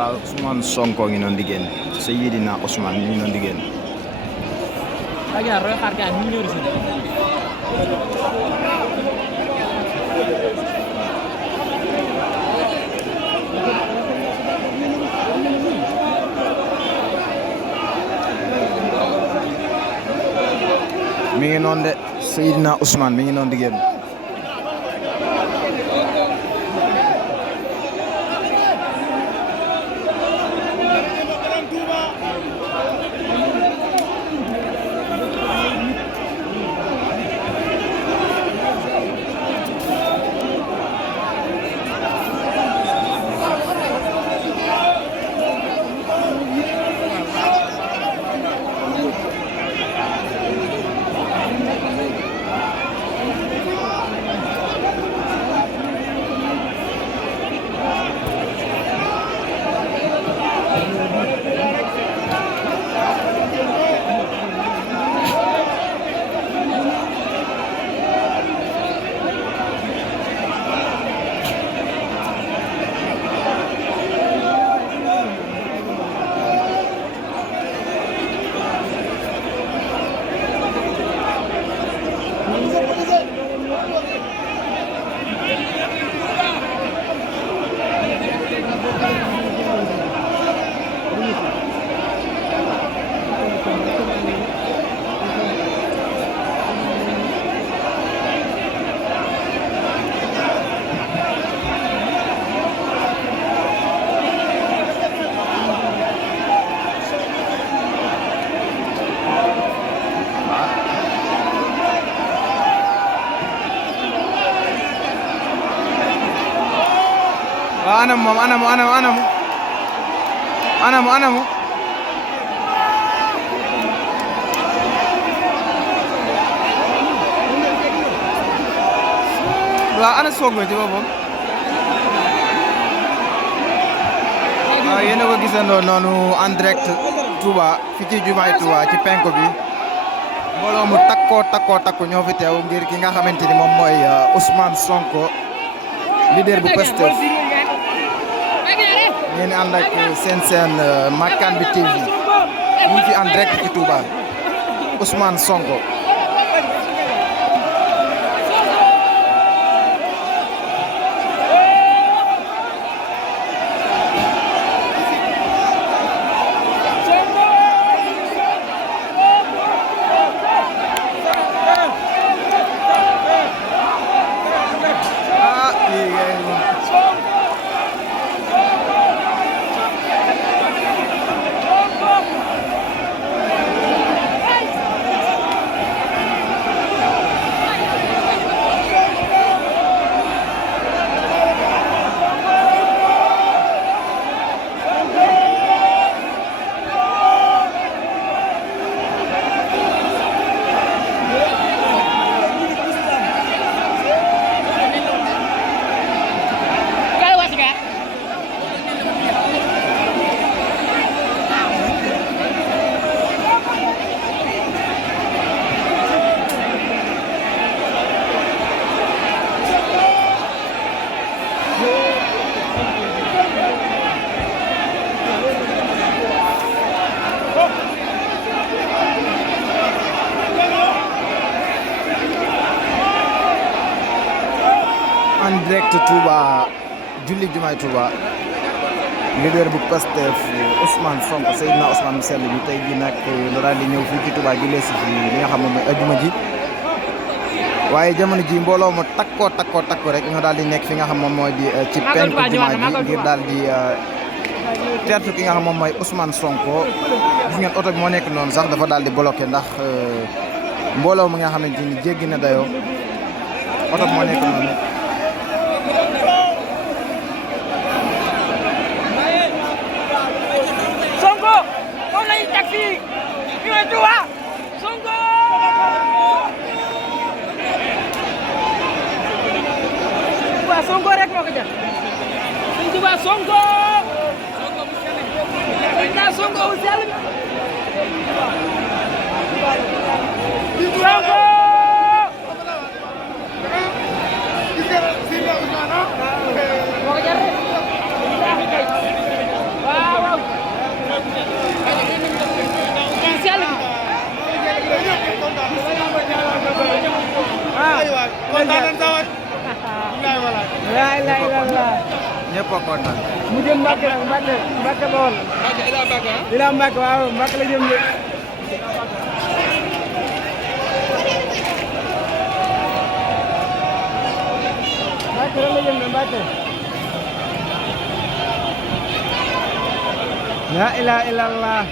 Ousmane Sonko ngi noonu di génn Seydina Ousmane mi ngi noonu di génn. mi ngi noonu de Seydina Ousmane mi ngi noonu di génn. Anamu waaw ana Sonko ci boppam waaw yéen a ko gisandoo noonu en direct Touba fi ci jumaay Touba ci penko bi mbooloo mu takko ñoo fi teew ngir ki nga xamante ni moom mooy Ousmane Sonko leader bu Pastef ngeen ànd ak seen Makane bi TV ñu ngi fi en direct ci Touba Ousmane Sonko. En direct Touba julli jumaay Touba leader bu Pastef Ousmane Sonko Seydina Ousmane mu sell bi tey jii nag lu daal di ñëw fii ci Touba jullee si fi li nga xam ne mooy ajuma ji waaye jamono ji mbooloo mu takko rek ñoo daal di nekk fi nga xam moom mooy di ci penku jumaa ji ngir daal di teertu ki nga xam moom mooy Ousmane Sonko. Gis ngeen oto bi moo nekk noonu sax dafa daal di bloqué ndax mbooloo mi nga xamante ni jéggi na dayoo oto bi moo nekk noonu. Sonko rek moo ko jar Sëñ Tuubaa Sonko Seydina Sonko wu sell Sonko moo ko jar rek La ilaha illallah. ñëpp a kontaan. Mu jëm Mbàkke nag Mbàkke Bawol. Ila Mbàkke waaw Mbàkke la jëm de. Mbàkke la jëm de Mbàkke. La ilaha illallah.